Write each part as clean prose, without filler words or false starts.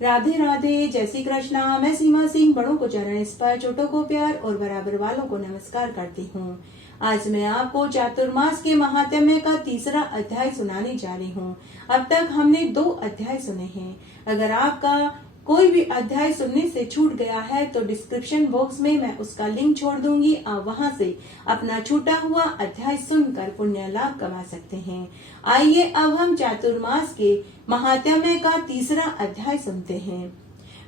राधे राधे, जय श्री कृष्णा। मैं सीमा सिंह बड़ों को चरण स्पर्श, छोटों को प्यार और बराबर वालों को नमस्कार करती हूँ। आज मैं आपको चातुर्मास के महात्म्य का तीसरा अध्याय सुनाने जा रही हूँ। अब तक हमने 2 अध्याय सुने हैं। अगर आपका कोई भी अध्याय सुनने से छूट गया है तो डिस्क्रिप्शन बॉक्स में मैं उसका लिंक छोड़ दूंगी। आप वहां से अपना छूटा हुआ अध्याय सुनकर पुण्य लाभ कमा सकते हैं। आइए अब हम चातुर्मास के महात्म्य का तीसरा अध्याय सुनते हैं।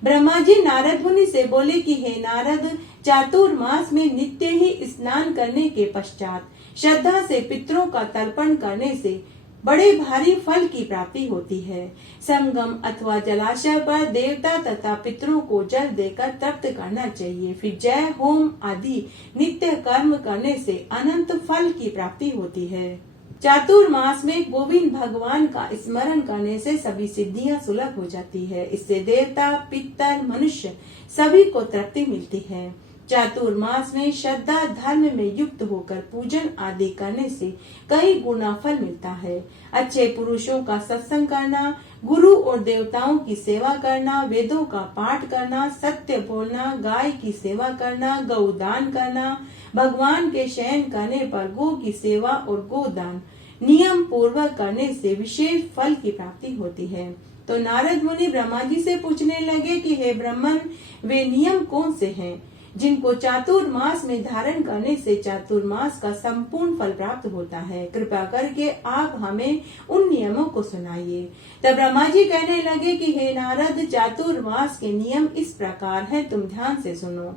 ब्रह्मा जी नारद मुनि से बोले कि हे नारद, चातुर्मास में नित्य ही स्नान करने के पश्चात श्रद्धा से पितरों का तर्पण करने से बड़े भारी फल की प्राप्ति होती है। संगम अथवा जलाशय पर देवता तथा पितरों को जल देकर तृप्त करना चाहिए। फिर जय होम आदि नित्य कर्म करने से अनंत फल की प्राप्ति होती है। चातुर्मास में गोविंद भगवान का स्मरण करने से सभी सिद्धियां सुलभ हो जाती है। इससे देवता, पितर, मनुष्य सभी को तृप्ति मिलती है। चातुर्मास में श्रद्धा धर्म में युक्त होकर पूजन आदि करने से कई गुना फल मिलता है। अच्छे पुरुषों का सत्संग करना, गुरु और देवताओं की सेवा करना, वेदों का पाठ करना, सत्य बोलना, गाय की सेवा करना, गौदान करना, भगवान के शयन करने पर गो की सेवा और गोदान नियम पूर्वक करने से विशेष फल की प्राप्ति होती है। तो नारद मुनि ब्रह्मा जी से पूछने लगे कि हे ब्रह्मन, वे नियम कौन से हैं जिनको चातुर्मास में धारण करने से चातुर्मास का संपूर्ण फल प्राप्त होता है? कृपा करके आप हमें उन नियमों को सुनाइए। तब ब्रह्मा जी कहने लगे कि हे नारद, चातुर्मास के नियम इस प्रकार हैं, तुम ध्यान से सुनो।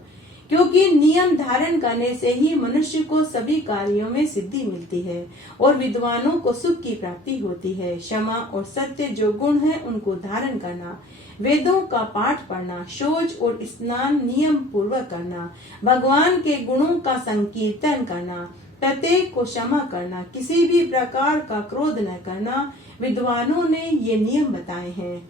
क्योंकि नियम धारण करने से ही मनुष्य को सभी कार्यों में सिद्धि मिलती है और विद्वानों को सुख की प्राप्ति होती है। क्षमा और सत्य जो गुण है उनको धारण करना, वेदों का पाठ पढ़ना, शौच और स्नान नियम पूर्वक करना, भगवान के गुणों का संकीर्तन करना, प्रत्येक को क्षमा करना, किसी भी प्रकार का क्रोध न करना, विद्वानों ने ये नियम बताए हैं।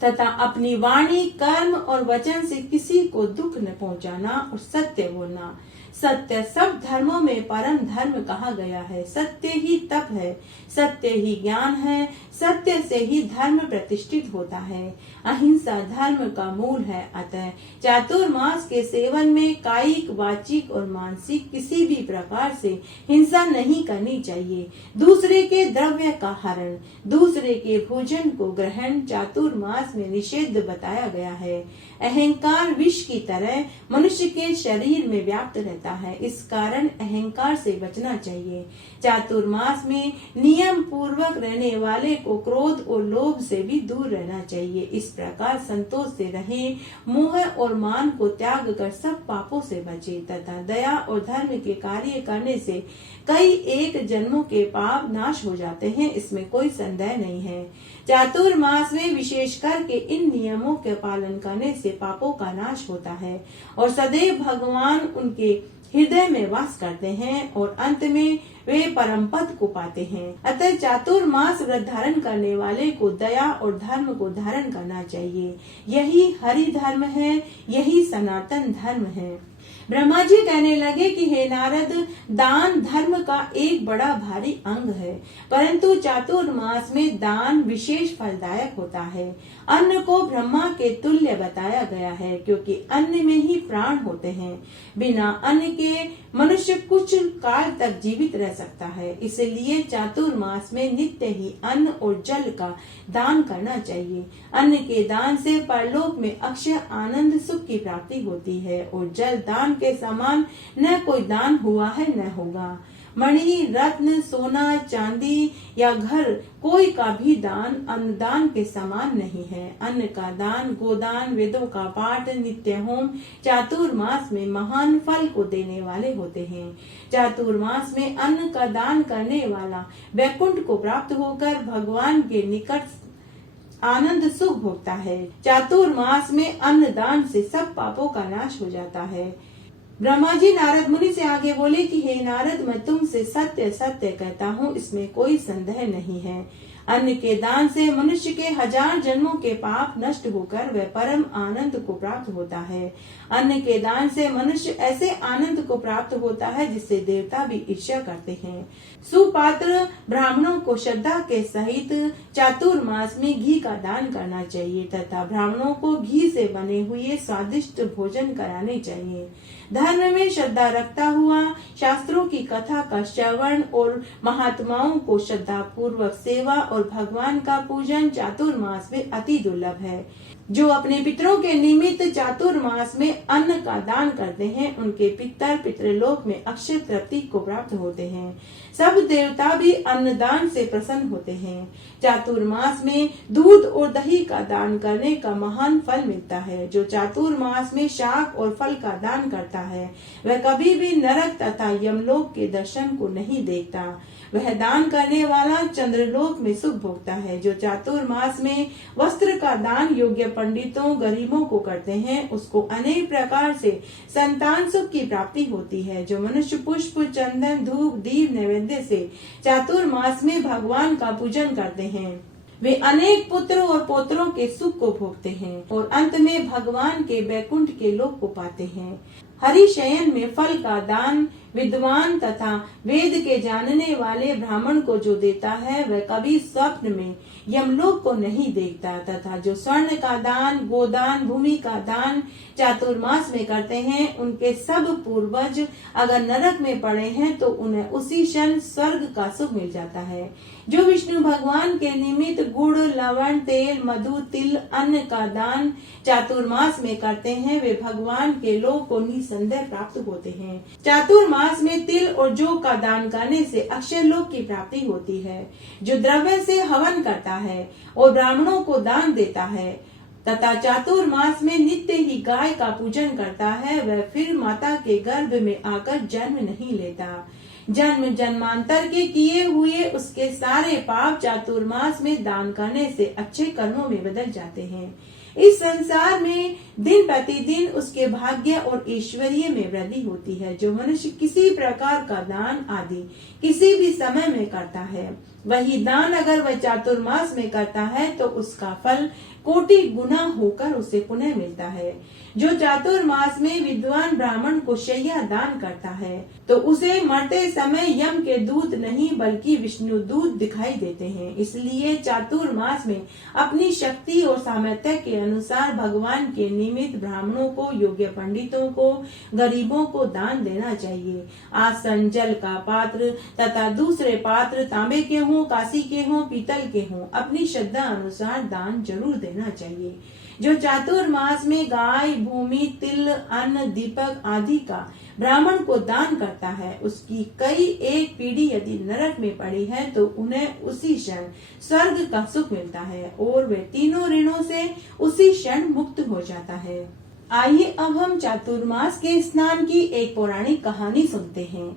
तथा अपनी वाणी, कर्म और वचन से किसी को दुख न पहुंचाना और सत्य बोलना। सत्य सब धर्मों में परम धर्म कहा गया है। सत्य ही तप है, सत्य ही ज्ञान है, सत्य से ही धर्म प्रतिष्ठित होता है। अहिंसा धर्म का मूल है। अतः चातुर्मास के सेवन में कायिक, वाचिक और मानसिक किसी भी प्रकार से हिंसा नहीं करनी चाहिए। दूसरे के द्रव्य का हरण, दूसरे के भोजन को ग्रहण चातुर्मास में निषेध बताया गया है। अहंकार विष की तरह मनुष्य के शरीर में व्याप्त रहता है, इस कारण अहंकार से बचना चाहिए। चातुर्मास में नियम पूर्वक रहने वाले को क्रोध और लोभ से भी दूर रहना चाहिए। इस प्रकार संतोष से रहें, मोह और मान को त्याग कर सब पापों से बचे तथा दया और धर्म के कार्य करने से कई एक जन्मों के पाप नाश हो जाते हैं, इसमें कोई संदेह नहीं है। चातुर्मास में विशेष करके इन नियमों के पालन करने से पापों का नाश होता है और सदैव भगवान उनके हृदय में वास करते हैं और अंत में वे परम पद को पाते हैं। अतः चातुर्मास व्रत धारण करने वाले को दया और धर्म को धारण करना चाहिए। यही हरि धर्म है, यही सनातन धर्म है। ब्रह्मा जी कहने लगे कि हे नारद, दान धर्म का एक बड़ा भारी अंग है, परंतु चातुर्मास में दान विशेष फलदायक होता है। अन्न को ब्रह्मा के तुल्य बताया गया है, क्योंकि अन्न में ही प्राण होते हैं। बिना अन्न के मनुष्य कुछ काल तक जीवित रह सकता है, इसलिए चातुर्मास में नित्य ही अन्न और जल का दान करना चाहिए। अन्न के दान से परलोक में अक्षय आनंद सुख की प्राप्ति होती है और जल दान के समान न कोई दान हुआ है न होगा। मणि, रत्न, सोना, चांदी या घर कोई का भी दान अन्नदान के समान नहीं है। अन्न का दान, गोदान, वेदों का पाठ, नित्य होम चातुर्मास में महान फल को देने वाले होते हैं। चातुर्मास में अन्न का दान करने वाला वैकुंठ को प्राप्त होकर भगवान के निकट आनंद सुख भोगता है। चातुर्मास में अन्न दान से सब पापों का नाश हो जाता है। ब्रह्मा जी नारद मुनि से आगे बोले कि हे नारद, मैं तुमसे सत्य सत्य कहता हूँ, इसमें कोई संदेह नहीं है। अन्न के दान से मनुष्य के 1000 जन्मों के पाप नष्ट होकर वह परम आनंद को प्राप्त होता है। अन्न के दान से मनुष्य ऐसे आनंद को प्राप्त होता है जिससे देवता भी ईर्ष्या करते हैं। सुपात्र ब्राह्मणों को श्रद्धा के सहित चातुर्मास में घी का दान करना चाहिए तथा ब्राह्मणों को घी से बने हुए स्वादिष्ट भोजन कराने चाहिए। धर्म में श्रद्धा रखता हुआ शास्त्रों की कथा का श्रवण और महात्माओं को श्रद्धा पूर्वक सेवा और भगवान का पूजन चातुर्मास में अति दुर्लभ है। जो अपने पितरों के निमित्त चातुर्मास में अन्न का दान करते हैं उनके पितृलोक में अक्षय तृप्ति को प्राप्त होते हैं। सब देवता भी अन्नदान से प्रसन्न होते हैं। चातुर्मास में दूध और दही का दान करने का महान फल मिलता है। जो चातुर्मास में शाक और फल का दान करता है वह कभी भी नरक तथा यमलोक के दर्शन को नहीं देखता। वह दान करने वाला चंद्रलोक में सुख भोगता है। जो चातुर्मास में वस्त्र का दान योग्य पंडितों गरीबों को करते हैं उसको अनेक प्रकार से संतान सुख की प्राप्ति होती है। जो मनुष्य पुष्प चंदन धूप दीप नैवेद्य से चातुर्मास में भगवान का पूजन करते हैं वे अनेक पुत्र और पौत्रों के सुख को भोगते हैं और अंत में भगवान के बैकुंठ के लोक को पाते हैं। हरिशयन में फल का दान विद्वान तथा वेद के जानने वाले ब्राह्मण को जो देता है वह कभी स्वप्न में यमलोक को नहीं देखता तथा जो स्वर्ण का दान गोदान भूमि का दान चातुर्मास में करते हैं उनके सब पूर्वज अगर नरक में पड़े हैं तो उन्हें उसी क्षण स्वर्ग का सुख मिल जाता है। जो विष्णु भगवान के निमित्त गुड़ लवण तेल मधु तिल अन्न का दान चातुर्मास में करते हैं वे भगवान के लोक को निसंदेह प्राप्त होते हैं। चातुर्मास में तिल और जौ का दान करने से अक्षय लोक की प्राप्ति होती है। जो द्रव्य से हवन करता है और ब्राह्मणों को दान देता है तथा चातुर्मास में नित्य ही गाय का पूजन करता है वह फिर माता के गर्भ में आकर जन्म नहीं लेता। जन्म जन्मांतर के किए हुए उसके सारे पाप चातुर्मास में दान करने से अच्छे कर्मों में बदल जाते हैं। इस संसार में दिन प्रतिदिन उसके भाग्य और ऐश्वर्य में वृद्धि होती है। जो मनुष्य किसी प्रकार का दान आदि किसी भी समय में करता है वही दान अगर वह चातुर्मास में करता है तो उसका फल कोटि गुना होकर उसे पुनः मिलता है। जो चातुर्मास में विद्वान ब्राह्मण को शय्या दान करता है तो उसे मरते समय यम के दूत नहीं बल्कि विष्णु दूत दिखाई देते हैं। इसलिए चातुर्मास में अपनी शक्ति और सामर्थ्य के अनुसार भगवान के निमित्त ब्राह्मणों को योग्य पंडितों को गरीबों को दान देना चाहिए। आसन जल का पात्र तथा दूसरे पात्र तांबे के हों कांसी के हों पीतल के हों अपनी श्रद्धा अनुसार दान जरूर देना चाहिए। जो चातुर्मास में गाय भूमि तिल अन्न दीपक आदि का ब्राह्मण को दान करता है उसकी कई एक पीढ़ी यदि नरक में पड़ी है तो उन्हें उसी क्षण स्वर्ग का सुख मिलता है और वे तीनों ऋणों से उसी क्षण मुक्त हो जाता है। आइए अब हम चातुर्मास के स्नान की एक पौराणिक कहानी सुनते हैं।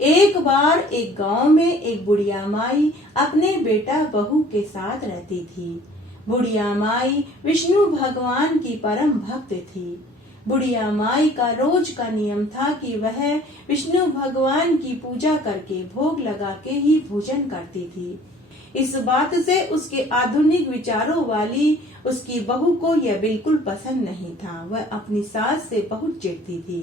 एक बार एक गांव में एक बुढ़िया माई अपने बेटा बहू के साथ रहती थी। बुढ़िया माई विष्णु भगवान की परम भक्त थी। बुढ़िया माई का रोज का नियम था कि वह विष्णु भगवान की पूजा करके भोग लगा के ही भोजन करती थी। इस बात से उसके आधुनिक विचारों वाली उसकी बहू को यह बिल्कुल पसंद नहीं था। वह अपनी सास से बहुत चिढ़ती थी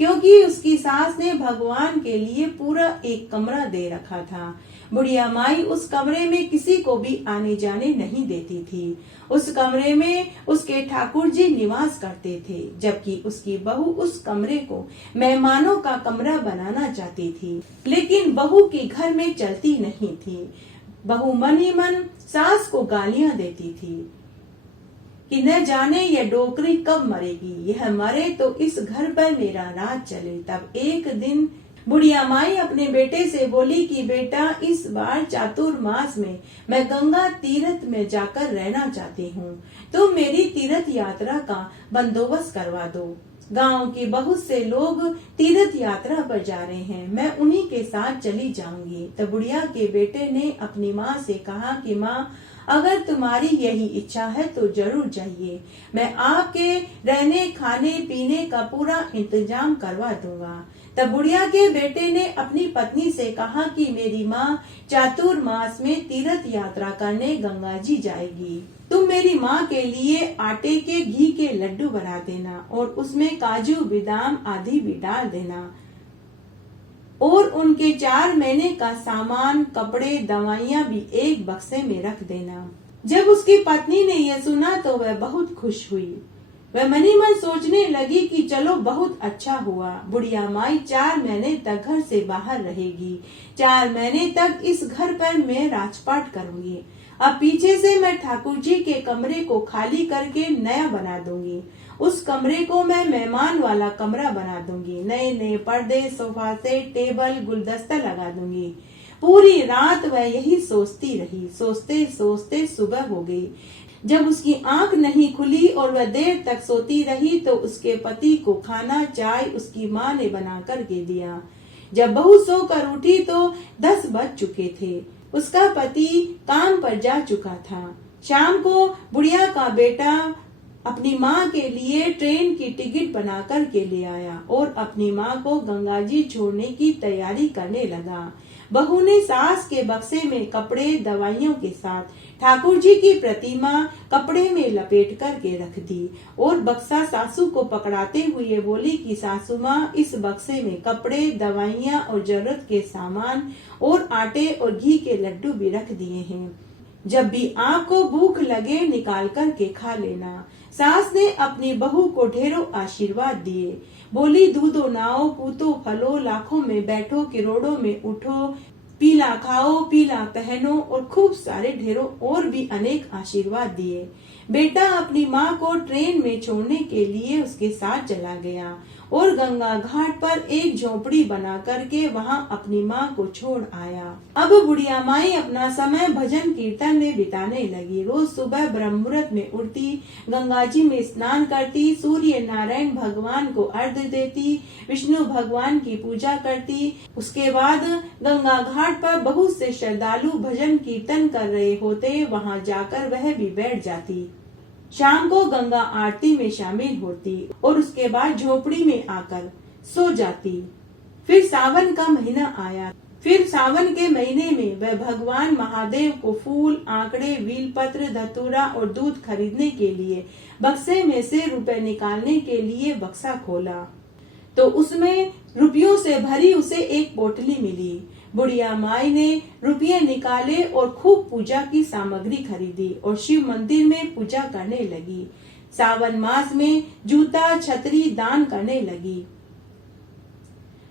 क्योंकि उसकी सास ने भगवान के लिए पूरा एक कमरा दे रखा था। बुढ़िया माई उस कमरे में किसी को भी आने जाने नहीं देती थी। उस कमरे में उसके ठाकुर जी निवास करते थे जबकि उसकी बहू उस कमरे को मेहमानों का कमरा बनाना चाहती थी, लेकिन बहू के घर में चलती नहीं थी। बहू मन ही मन सास को गालियां देती थी कि न जाने यह डोकरी कब मरेगी, यह मरे तो इस घर पर मेरा राज चले। तब एक दिन बुढ़िया माई अपने बेटे से बोली कि बेटा इस बार चातुर्मास में मैं गंगा तीर्थ में जाकर रहना चाहती हूँ, तुम मेरी तीर्थ यात्रा का बंदोबस्त करवा दो। गांव के बहुत से लोग तीर्थ यात्रा पर जा रहे हैं, मैं उन्हीं के साथ चली जाऊंगी। तब बुढ़िया के बेटे ने अपनी माँ से कहा कि माँ अगर तुम्हारी यही इच्छा है तो जरूर जाइए, मैं आपके रहने खाने पीने का पूरा इंतजाम करवा दूंगा। तब बुढ़िया के बेटे ने अपनी पत्नी से कहा कि मेरी माँ चातुर्मास में तीर्थ यात्रा करने गंगा जी जाएगी। तुम मेरी माँ के लिए आटे के घी के लड्डू बना देना और उसमें काजू बादाम आदि भी डाल देना और उनके 4 महीने का सामान, कपड़े, दवाइयाँ भी एक बक्से में रख देना। जब उसकी पत्नी ने यह सुना तो वह बहुत खुश हुई। वह मनी मन सोचने लगी कि चलो बहुत अच्छा हुआ, बुढ़िया माई 4 महीने तक घर से बाहर रहेगी। 4 महीने तक इस घर पर मैं राजपाट करूंगी। अब पीछे से मैं ठाकुर जी के कमरे को खाली करके नया बना दूंगी। उस कमरे को मैं मेहमान वाला कमरा बना दूंगी। नए नए पर्दे, सोफा सेट, टेबल, गुलदस्ता लगा दूंगी। पूरी रात वह यही सोचती रही। सोचते सोचते सुबह हो गई। जब उसकी आंख नहीं खुली और वह देर तक सोती रही तो उसके पति को खाना, चाय उसकी माँ ने बना कर के दिया। जब बहू सोकर उठी तो 10 बज चुके थे। उसका पति काम पर जा चुका था। शाम को बुढ़िया का बेटा अपनी माँ के लिए ट्रेन की टिकट बना कर के ले आया और अपनी माँ को गंगा जी छोड़ने की तैयारी करने लगा। बहू ने सास के बक्से में कपड़े, दवाइयों के साथ ठाकुर जी की प्रतिमा कपड़े में लपेट करके रख दी और बक्सा सासू को पकड़ाते हुए बोली कि सासू माँ, इस बक्से में कपड़े, दवाइयाँ और जरूरत के सामान और आटे और घी के लड्डू भी रख दिए हैं। जब भी आपको भूख लगे निकाल कर के खा लेना। सास ने अपनी बहू को ढेरों आशीर्वाद दिए। बोली, दूधो नाओ, पूतो फलो, लाखों में बैठो, करोड़ों में उठो, पीला खाओ, पीला पहनो और खूब सारे ढेरों और भी अनेक आशीर्वाद दिए। बेटा अपनी माँ को ट्रेन में छोड़ने के लिए उसके साथ चला गया और गंगा घाट पर एक झोपड़ी बना करके वहाँ अपनी माँ को छोड़ आया। अब बुढ़िया माई अपना समय भजन कीर्तन में बिताने लगी। रोज सुबह ब्रह्म मुहूर्त में उठती, गंगा जी में स्नान करती, सूर्य नारायण भगवान को अर्घ्य देती, विष्णु भगवान की पूजा करती। उसके बाद गंगा घाट पर बहुत से श्रद्धालु भजन कीर्तन कर रहे होते, वहाँ जाकर वह भी बैठ जाती। शाम को गंगा आरती में शामिल होती और उसके बाद झोपड़ी में आकर सो जाती। फिर सावन का महीना आया। फिर सावन के महीने में वह भगवान महादेव को फूल, आंकड़े, बेलपत्र, धतूरा और दूध खरीदने के लिए बक्से में से रुपए निकालने के लिए बक्सा खोला तो उसमें रुपयों से भरी उसे एक पोटली मिली। बुढ़िया माई ने रुपये निकाले और खूब पूजा की सामग्री खरीदी और शिव मंदिर में पूजा करने लगी। सावन मास में जूता, छतरी दान करने लगी।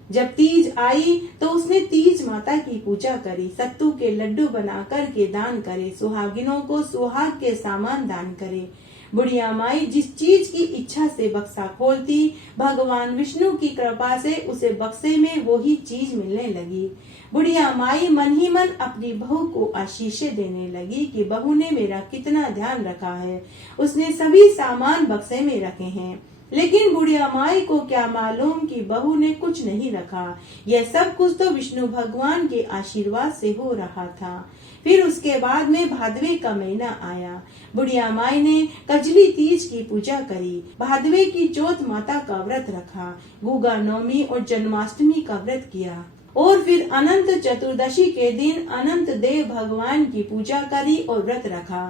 जब तीज आई तो उसने तीज माता की पूजा करी, सत्तू के लड्डू बना कर के दान करे, सुहागिनों को सुहाग के सामान दान करे। बुढ़िया माई जिस चीज की इच्छा से बक्सा खोलती, भगवान विष्णु की कृपा से उसे बक्से में वो ही चीज मिलने लगी। बुढ़िया माई मन ही मन अपनी बहू को आशीषें देने लगी कि बहू ने मेरा कितना ध्यान रखा है, उसने सभी सामान बक्से में रखे हैं। लेकिन बुढ़िया माई को क्या मालूम कि बहू ने कुछ नहीं रखा। यह सब कुछ तो विष्णु भगवान के आशीर्वाद से हो रहा था। फिर उसके बाद में भादवे का महीना आया। बुढ़िया माई ने कजली तीज की पूजा करी, भादवे की चौथ माता का व्रत रखा, गुगा नवमी और जन्माष्टमी का व्रत किया और फिर अनंत चतुर्दशी के दिन अनंत देव भगवान की पूजा करी और व्रत रखा।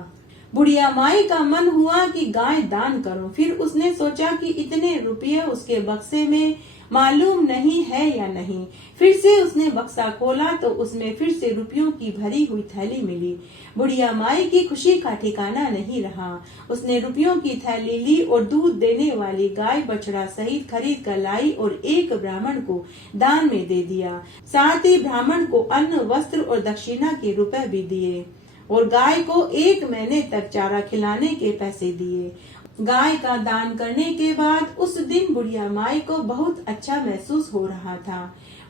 बुढ़िया माई का मन हुआ कि गाय दान करो। फिर उसने सोचा कि इतने रुपये उसके बक्से में मालूम नहीं है या नहीं। फिर से उसने बक्सा खोला तो उसमें फिर से रुपयों की भरी हुई थैली मिली। बुढ़िया माई की खुशी का ठिकाना नहीं रहा। उसने रुपयों की थैली ली और दूध देने वाली गाय बछड़ा सहित खरीद कर लाई और एक ब्राह्मण को दान में दे दिया। साथ ही ब्राह्मण को अन्न, वस्त्र और दक्षिणा के रुपए भी दिए और गाय को 1 महीने तक चारा खिलाने के पैसे दिए। गाय का दान करने के बाद उस दिन बुढ़िया माई को बहुत अच्छा महसूस हो रहा था।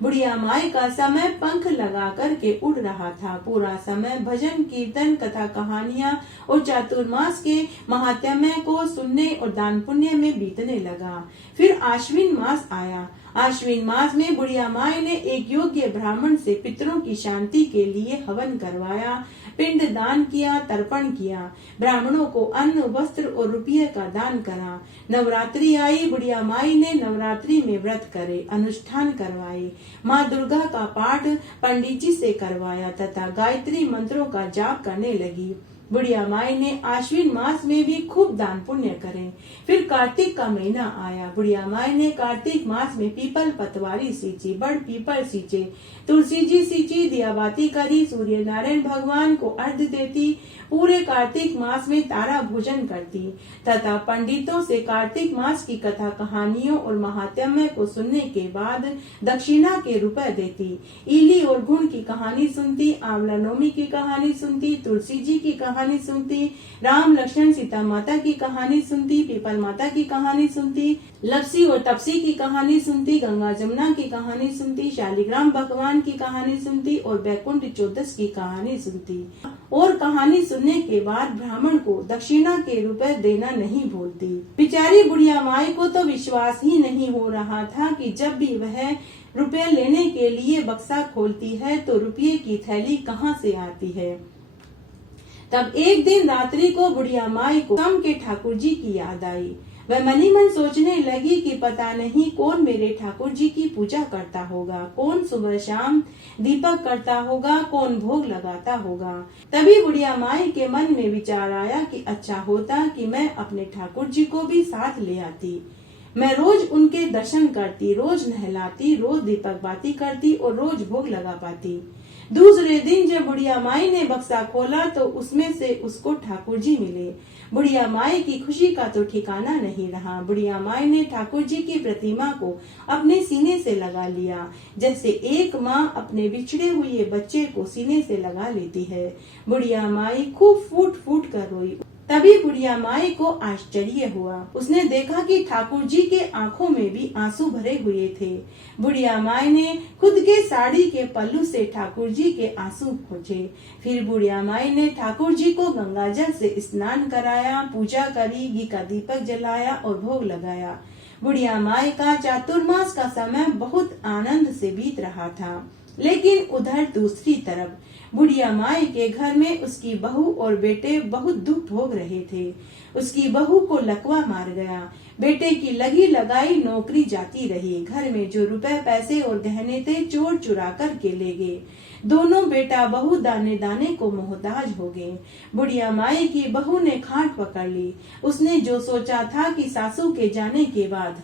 बुढ़िया माई का समय पंख लगा करके उड़ रहा था। पूरा समय भजन, कीर्तन, कथा, कहानियां और चातुर्मास के महात्म्य को सुनने और दान पुण्य में बीतने लगा। फिर आश्विन मास आया। आश्विन मास में बुढ़िया माई ने एक योग्य ब्राह्मण से पितरों की शांति के लिए हवन करवाया। पिंड दान किया, तर्पण किया, ब्राह्मणों को अन्न, वस्त्र और रुपये का दान करा। नवरात्रि आई, बुढ़िया माई ने नवरात्रि में व्रत करे, अनुष्ठान करवाए, माँ दुर्गा का पाठ पंडित जी से करवाया तथा गायत्री मंत्रों का जाप करने लगी। बुढ़िया माई ने आश्विन मास में भी खूब दान पुण्य करे। फिर कार्तिक का महीना आया। बुढ़िया माई ने कार्तिक मास में पीपल पतवारी सींची, बड़ पीपल सींचे, तुलसी जी सींची, दियाबाती करी, सूर्य नारायण भगवान को अर्घ्य देती, पूरे कार्तिक मास में तारा भोजन करती तथा पंडितों से कार्तिक मास की कथा कहानियों और महात्म्य को सुनने के बाद दक्षिणा के रुपए देती। ईली और गुण की कहानी सुनती, आंवला नवमी की कहानी सुनती, तुलसी जी की कहानी सुनती, राम लक्ष्मण सीता माता की कहानी सुनती, पीपल माता की कहानी सुनती, लपसी और तपसी की कहानी सुनती, गंगा जमुना की कहानी सुनती, शालिग्राम भगवान की कहानी सुनती और बैकुंठ चौदस की कहानी सुनती। और कहानी सुनने के बाद ब्राह्मण को दक्षिणा के रुपए देना नहीं भूलती। बेचारी बुढ़िया माई को तो विश्वास ही नहीं हो रहा था कि जब भी वह रुपए लेने के लिए बक्सा खोलती है तो रुपये की थैली कहाँ से आती है। तब एक दिन रात्रि को बुढ़िया माई को शाम के ठाकुर जी की याद आई। वह मनी मन सोचने लगी कि पता नहीं कौन मेरे ठाकुर जी की पूजा करता होगा, कौन सुबह शाम दीपक करता होगा, कौन भोग लगाता होगा। तभी बुढ़िया माई के मन में विचार आया कि अच्छा होता कि मैं अपने ठाकुर जी को भी साथ ले आती। मैं रोज उनके दर्शन करती, रोज नहलाती, रोज दीपक बाती करती और रोज भोग लगा पाती। दूसरे दिन जब बुढ़िया माई ने बक्सा खोला तो उसमें से उसको ठाकुर जी मिले। बुढ़िया माई की खुशी का तो ठिकाना नहीं रहा। बुढ़िया माई ने ठाकुर जी की प्रतिमा को अपने सीने से लगा लिया, जैसे एक माँ अपने बिछड़े हुए बच्चे को सीने से लगा लेती है। बुढ़िया माई खूब फूट फूट कर रोई। तभी बुढ़िया माई को आश्चर्य हुआ। उसने देखा कि ठाकुर जी के आंखों में भी आंसू भरे हुए थे। बुढ़िया माई ने खुद के साड़ी के पल्लू से ठाकुर जी के आंसू पोंछे। फिर बुढ़िया माई ने ठाकुर जी को गंगा जल से स्नान कराया, पूजा करी, घी का दीपक जलाया और भोग लगाया। बुढ़िया माई का चातुर्मास का समय बहुत आनंद से बीत रहा था। लेकिन उधर दूसरी तरफ बुढ़िया माई के घर में उसकी बहू और बेटे बहुत दुख भोग रहे थे। उसकी बहू को लकवा मार गया, बेटे की लगी लगाई नौकरी जाती रही। घर में जो रुपए पैसे और गहने थे चोर चुरा कर के ले गए। दोनों बेटा बहू दाने दाने को मोहताज हो गए। बुढ़िया माई की बहू ने खाट पकड़ ली। उसने जो सोचा था कि सासू के जाने के बाद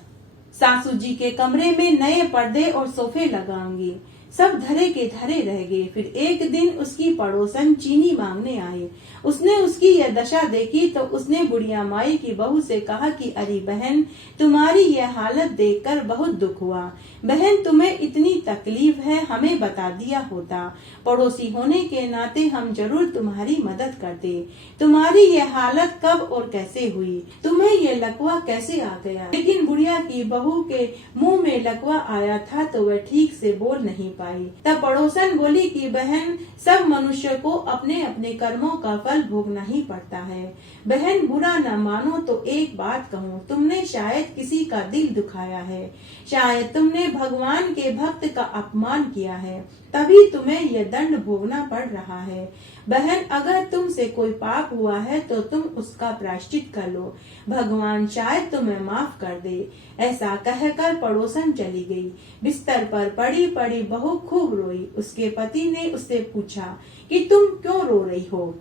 सासू जी के कमरे में नए पर्दे और सोफे लगाऊंगी, सब धरे के धरे रह गए। फिर एक दिन उसकी पड़ोसन चीनी मांगने आई। उसने उसकी यह दशा देखी तो उसने बुढ़िया माई की बहू से कहा कि अरे बहन, तुम्हारी यह हालत देखकर बहुत दुख हुआ। बहन, तुम्हें इतनी तकलीफ है, हमें बता दिया होता, पड़ोसी होने के नाते हम जरूर तुम्हारी मदद करते। तुम्हारी यह हालत कब और कैसे हुई, तुम्हें यह लकवा कैसे आ गया। लेकिन बुढ़िया की बहू के मुंह में लकवा आया था तो वह ठीक से बोल नहीं पाई। तब पड़ोसन बोली कि बहन, सब मनुष्य को अपने अपने कर्मों का फल भोगना ही पड़ता है। बहन, बुरा न मानो तो एक बात कहूँ, तुमने शायद किसी का दिल दुखाया है, शायद तुमने भगवान के भक्त का अपमान किया है, तभी तुम्हें यह दंड भोगना पड़ रहा है। बहन, अगर तुमसे कोई पाप हुआ है तो तुम उसका प्रायश्चित कर लो, भगवान शायद तुम्हें माफ कर दे। ऐसा कहकर पड़ोसन चली गई। बिस्तर पर पड़ी पड़ी बहू खूब रोई। उसके पति ने उससे पूछा कि तुम क्यों रो रही हो,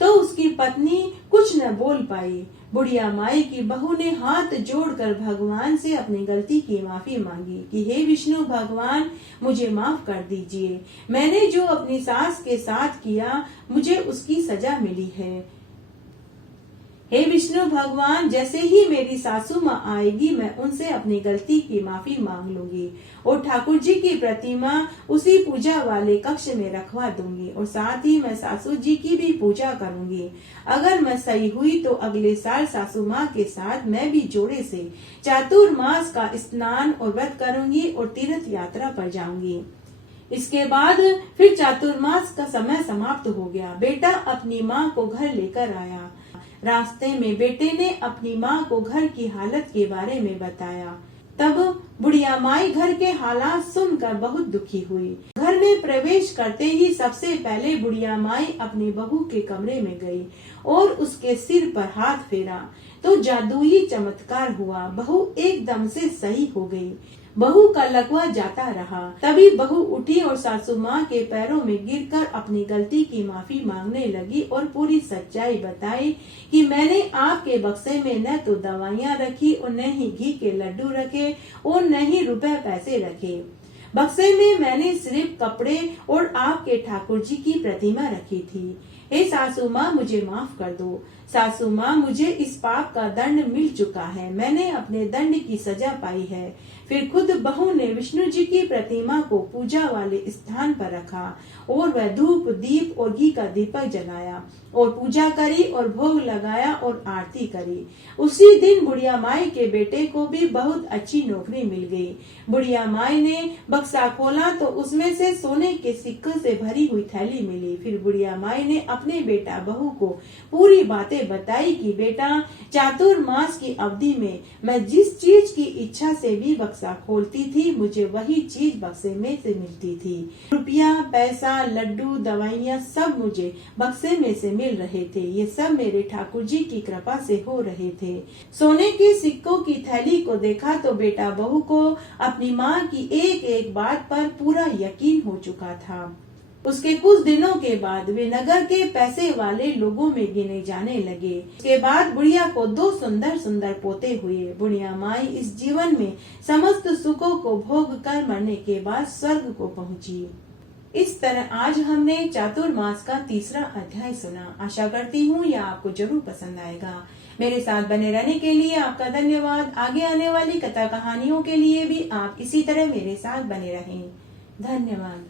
तो उसकी पत्नी कुछ न बोल पाई। बुढ़िया माई की बहू ने हाथ जोड़कर भगवान से अपनी गलती की माफी मांगी कि हे विष्णु भगवान, मुझे माफ कर दीजिए। मैंने जो अपनी सास के साथ किया, मुझे उसकी सजा मिली है। हे विष्णु भगवान, जैसे ही मेरी सासू माँ आएगी मैं उनसे अपनी गलती की माफी मांग लूंगी और ठाकुर जी की प्रतिमा उसी पूजा वाले कक्ष में रखवा दूंगी और साथ ही मैं सासू जी की भी पूजा करूंगी। अगर मैं सही हुई तो अगले साल सासू माँ के साथ मैं भी जोड़े से चातुर्मास का स्नान और व्रत करूंगी और तीर्थ यात्रा पर जाऊंगी। इसके बाद फिर चातुर्मास का समय समाप्त हो गया। बेटा अपनी माँ को घर लेकर आया। रास्ते में बेटे ने अपनी माँ को घर की हालत के बारे में बताया। तब बुढ़िया माई घर के हालात सुनकर बहुत दुखी हुई। घर में प्रवेश करते ही सबसे पहले बुढ़िया माई अपनी बहू के कमरे में गई और उसके सिर पर हाथ फेरा तो जादुई चमत्कार हुआ। बहू एकदम से सही हो गई। बहू का लकवा जाता रहा। तभी बहू उठी और सासू माँ के पैरों में गिरकर अपनी गलती की माफी मांगने लगी और पूरी सच्चाई बताई कि मैंने आपके बक्से में न तो दवाइयाँ रखी और न ही घी के लड्डू रखे और न ही रुपए पैसे रखे। बक्से में मैंने सिर्फ कपड़े और आपके ठाकुर जी की प्रतिमा रखी थी। हे सासू माँ, मुझे माफ कर दो। सासू माँ, मुझे इस पाप का दंड मिल चुका है। मैंने अपने दंड की सजा पाई है। फिर खुद बहू ने विष्णु जी की प्रतिमा को पूजा वाले स्थान पर रखा और वह धूप दीप और घी का दीपक जलाया और पूजा करी और भोग लगाया और आरती करी। उसी दिन बुढ़िया माई के बेटे को भी बहुत अच्छी नौकरी मिल गई। बुढ़िया माई ने बक्सा खोला तो उसमें से सोने के सिक्कों से भरी हुई थैली मिली। फिर बुढ़िया माई ने अपने बेटा बहू को पूरी बातें बताई कि बेटा, चातुर्मास की अवधि में मैं जिस चीज की इच्छा से भी बक्सा खोलती थी, मुझे वही चीज बक्से में से मिलती थी। रुपया, पैसा, लड्डू, दवाइयाँ सब मुझे बक्से में से मिल रहे थे। ये सब मेरे ठाकुर जी की कृपा से हो रहे थे। सोने के सिक्कों की थैली को देखा तो बेटा बहू को अपनी माँ की एक एक बात पर पूरा यकीन हो चुका था। उसके कुछ दिनों के बाद वे नगर के पैसे वाले लोगों में गिने जाने लगे। उसके बाद बुढ़िया को 2 सुंदर सुंदर पोते हुए। बुढ़िया माई इस जीवन में समस्त सुखों को भोग कर मरने के बाद स्वर्ग को पहुंची। इस तरह आज हमने चातुर्मास का 3रा अध्याय सुना। आशा करती हूँ यह आपको जरूर पसंद आएगा। मेरे साथ बने रहने के लिए आपका धन्यवाद। आगे आने वाली कथा कहानियों के लिए भी आप इसी तरह मेरे साथ बने रहें। धन्यवाद।